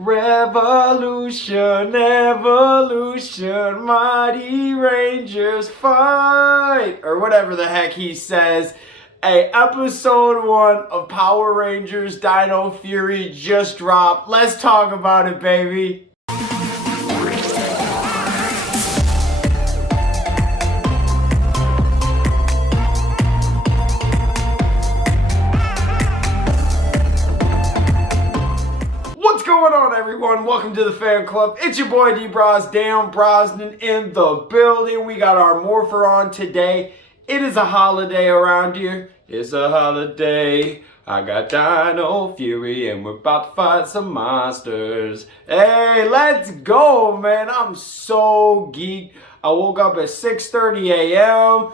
Revolution, evolution, mighty rangers fight, or whatever the heck he says. Hey, episode 1 of Power Rangers Dino Fury just dropped. Let's talk about it, baby. What's going on, everyone? Welcome to the fan club. It's your boy D-Bros, Dan Brosnan in the building. We got our morpher on today. It is a holiday around here. It's a holiday. I got Dino Fury and we're about to fight some monsters. Hey, let's go, man. I'm so geeked. I woke up at 6:30 a.m.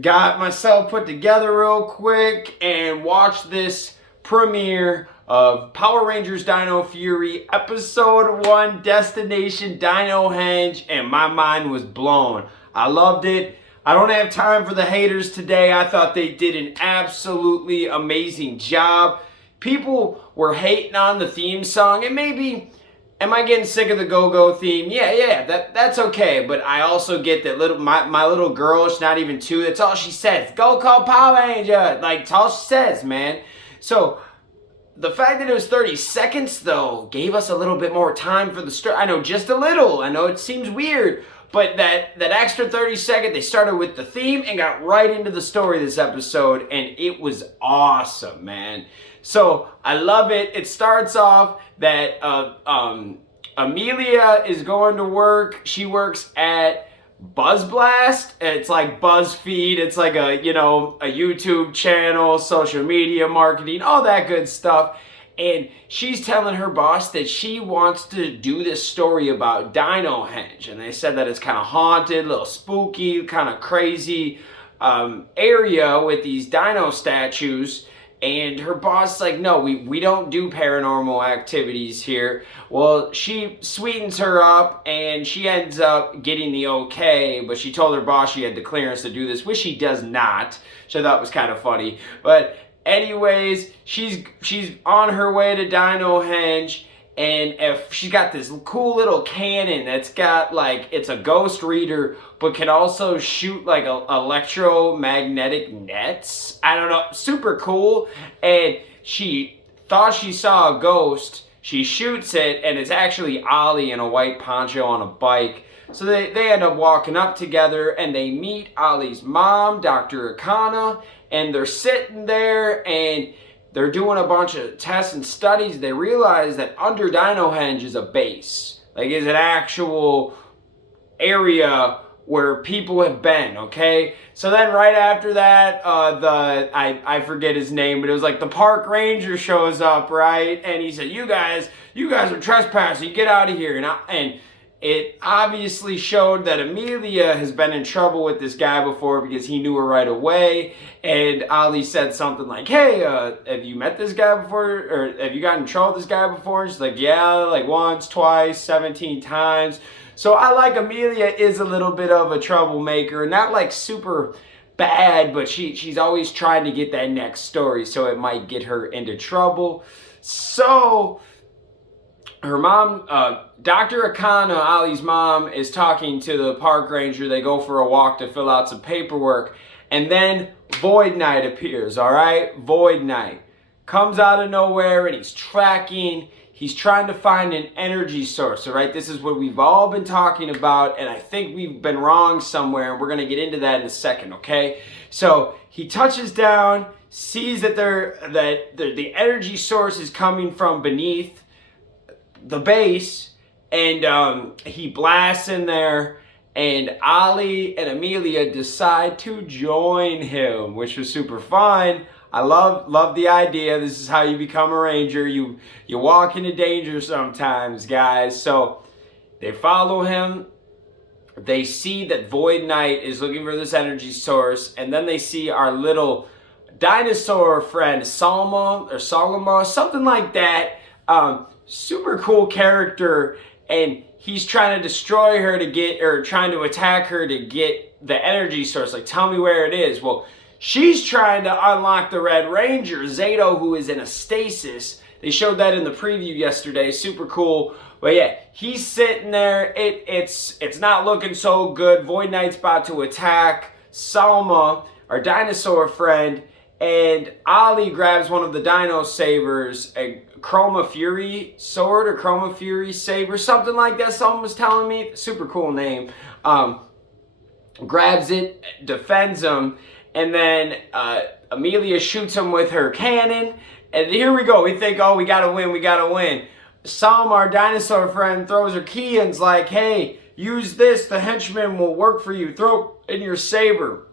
Got myself put together real quick and watched this premiere of Power Rangers Dino Fury Episode 1 Destination Dinohenge, and my mind was blown. I loved it. I don't have time for the haters today. I thought they did an absolutely amazing job. People were hating on the theme song, and maybe, am I getting sick of the go-go theme? Yeah, that's okay, but I also get that my little girl, she's not even 2, that's all she says. Go call Power Ranger! Like, that's all she says, man. So, the fact that it was 30 seconds, though, gave us a little bit more time for the story. I know, just a little. I know it seems weird, but that extra 30 second, they started with the theme and got right into the story this episode, and it was awesome, man. So, I love it. It starts off that Amelia is going to work. She works at Buzz Blast. It's like BuzzFeed. It's like a YouTube channel, social media marketing, all that good stuff. And she's telling her boss that she wants to do this story about Dinohenge. And they said that it's kind of haunted, a little spooky, kind of crazy area with these dino statues. And her boss is like, no, we don't do paranormal activities here. Well, she sweetens her up and she ends up getting the okay, but she told her boss she had the clearance to do this, which she does not, which I thought was kind of funny. But anyways, she's on her way to Dinohenge, and if she's got this cool little cannon that's got like, it's a ghost reader, but can also shoot like electromagnetic nets. I don't know, super cool. And she thought she saw a ghost. She shoots it, and it's actually Ollie in a white poncho on a bike. So they end up walking up together, and they meet Ollie's mom, Dr. Akana, and they're sitting there, and they're doing a bunch of tests and studies. They realize that under Dinohenge is a base. Like, it's an actual area where people have been, okay? So then right after that, I forget his name, but it was like the park ranger shows up, right? And he said, you guys are trespassing, get out of here. And it obviously showed that Amelia has been in trouble with this guy before because he knew her right away. And Ollie said something like, hey, have you met this guy before? Or have you gotten in trouble with this guy before? And she's like, yeah, like once, twice, 17 times. So I like Amelia is a little bit of a troublemaker. Not like super bad, but she's always trying to get that next story, so it might get her into trouble. So her mom, Dr. Akana, Ollie's mom, is talking to the park ranger. They go for a walk to fill out some paperwork. And then Void Knight appears, all right? Void Knight comes out of nowhere, and he's tracking. He's trying to find an energy source, all right? This is what we've all been talking about, and I think we've been wrong somewhere, and we're going to get into that in a second, okay? So he touches down, sees that the energy source is coming from beneath the base, and he blasts in there, and Ollie and Amelia decide to join him, which was super fun. I love the idea. This is how you become a ranger. You walk into danger sometimes, guys. So they follow him. They see that Void Knight is looking for this energy source, and then they see our little dinosaur friend Salma, something like that. Super cool character, and he's trying to destroy her trying to attack her to get the energy source. Like, tell me where it is. Well, she's trying to unlock the Red Ranger, Zato, who is in a stasis. They showed that in the preview yesterday. Super cool. But yeah, he's sitting there. It's not looking so good. Void Knight's about to attack Salma, our dinosaur friend, and Ollie grabs one of the Dino sabers, a Chroma Fury sword or Chroma Fury saber, something like that. Someone was telling me. Super cool name. Grabs it, defends him, and then Amelia shoots him with her cannon. And here we go. We think, oh, we gotta win, we gotta win. Salma, our dinosaur friend, throws her key and's like, hey, use this. The henchman will work for you. Throw in your saber.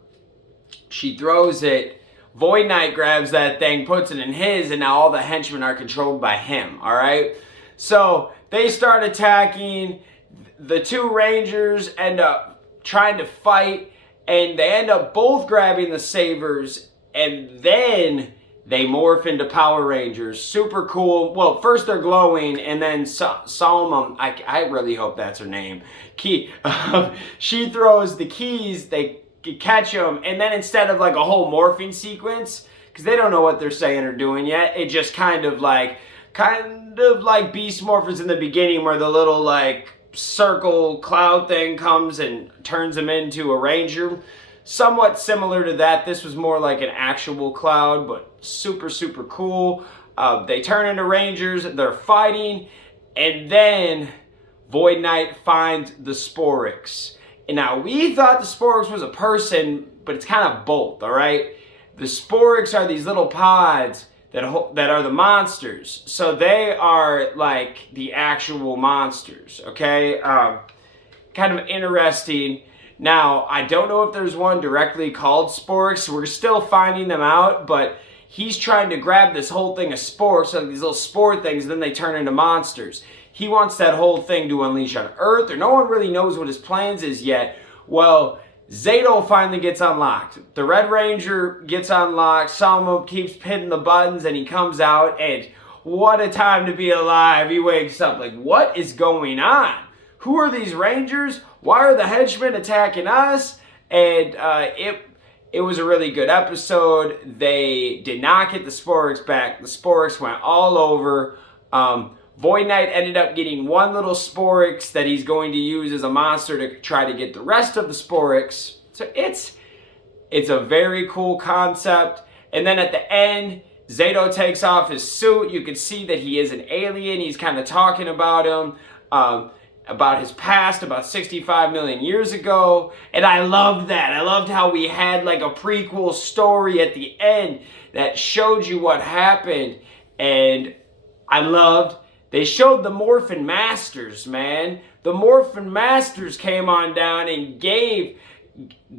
She throws it. Void Knight grabs that thing, puts it in his, and now all the henchmen are controlled by him, all right? So they start attacking. The two Rangers end up trying to fight, and they end up both grabbing the sabers, and then they morph into Power Rangers. Super cool. Well, first they're glowing, and then Salma, I really hope that's her name, she throws the keys, they catch them, and then instead of like a whole morphing sequence, because they don't know what they're saying or doing yet, it just kind of like Beast Morphers in the beginning, where the little like circle cloud thing comes and turns them into a Ranger. Somewhat similar to that. This was more like an actual cloud, but super, super cool. They turn into Rangers, they're fighting, and then Void Knight finds the Sporix. And now, we thought the Sporix was a person, but it's kind of both, all right? The Sporix are these little pods that are the monsters. So they are like the actual monsters, okay? Kind of interesting. Now, I don't know if there's one directly called Sporix. We're still finding them out, but he's trying to grab this whole thing of Sporix, like these little spore things, and then they turn into monsters. He wants that whole thing to unleash on Earth, or no one really knows what his plans is yet. Well, Zato finally gets unlocked. The Red Ranger gets unlocked. Salma keeps hitting the buttons, and he comes out, and what a time to be alive. He wakes up like, what is going on? Who are these Rangers? Why are the henchmen attacking us? And it was a really good episode. They did not get the Sporix back. The Sporix went all over. Void Knight ended up getting one little Sporix that he's going to use as a monster to try to get the rest of the Sporix. So it's a very cool concept. And then at the end, Zato takes off his suit. You can see that he is an alien. He's kind of talking about him, about his past, about 65 million years ago. And I loved that. I loved how we had like a prequel story at the end that showed you what happened. And I loved, they showed the Morphin Masters, man. The Morphin Masters came on down and gave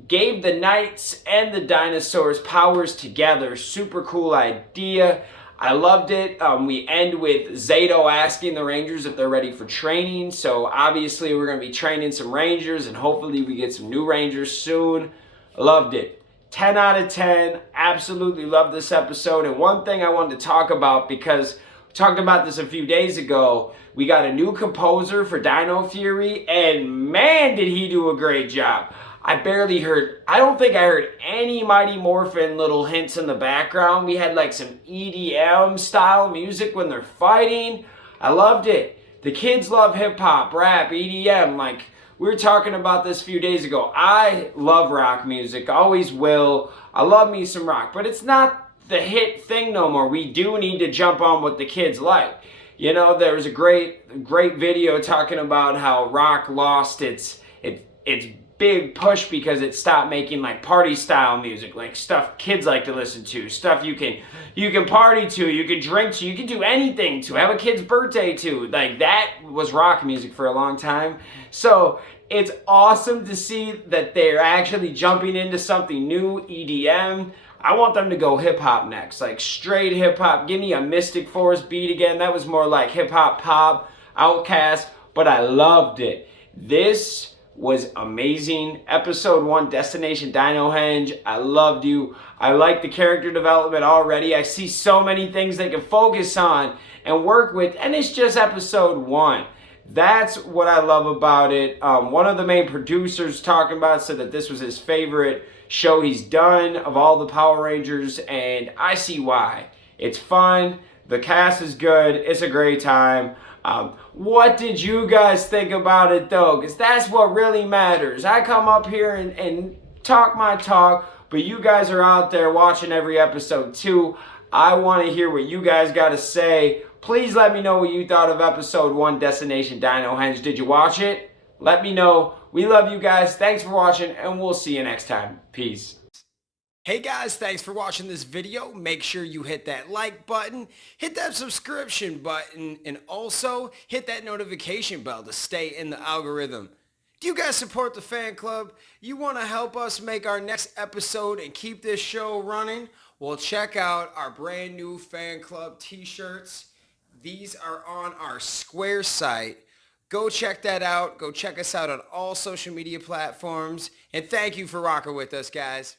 the Knights and the dinosaurs powers together. Super cool idea. I loved it. We end with Zato asking the Rangers if they're ready for training. So obviously we're going to be training some Rangers, and hopefully we get some new Rangers soon. I loved it. 10 out of 10. Absolutely loved this episode. And one thing I wanted to talk about, because we talked about this a few days ago, we got a new composer for Dino Fury, and man, did he do a great job. I don't think I heard any Mighty Morphin little hints in the background. We had like some EDM style music when they're fighting. I loved it. The kids love hip hop, rap, EDM. Like, we were talking about this a few days ago. I love rock music, always will. I love me some rock, but it's not the hit thing no more. We do need to jump on what the kids like. You know, there was a great video talking about how rock lost its big push because it stopped making like party style music, like stuff kids like to listen to, stuff you can party to, you can drink to, you can do anything to, have a kid's birthday to. Like, that was rock music for a long time. So it's awesome to see that they're actually jumping into something new, EDM. I want them to go hip hop next, like straight hip hop. Give me a Mystic Force beat again. That was more like hip hop pop, Outkast, but I loved it. This was amazing. Episode 1, Destination Dinohenge. I loved you. I like the character development already. I see so many things they can focus on and work with, and it's just episode 1. That's what I love about it. One of the main producers talking about said that this was his favorite show he's done of all the Power Rangers, and I see why. It's fun. The cast is good. It's a great time. What did you guys think about it though? Because that's what really matters. I come up here and talk my talk, but you guys are out there watching every episode too. I want to hear what you guys got to say. Please let me know what you thought of episode 1, Destination Dinohenge. Did you watch it? Let me know. We love you guys. Thanks for watching, and we'll see you next time. Peace. Hey guys, thanks for watching this video. Make sure you hit that like button, hit that subscription button, and also hit that notification bell to stay in the algorithm. Do you guys support the fan club? You want to help us make our next episode and keep this show running? Well, check out our brand new fan club t-shirts. These are on our Square site. Go check that out. Go check us out on all social media platforms. And thank you for rocking with us, guys.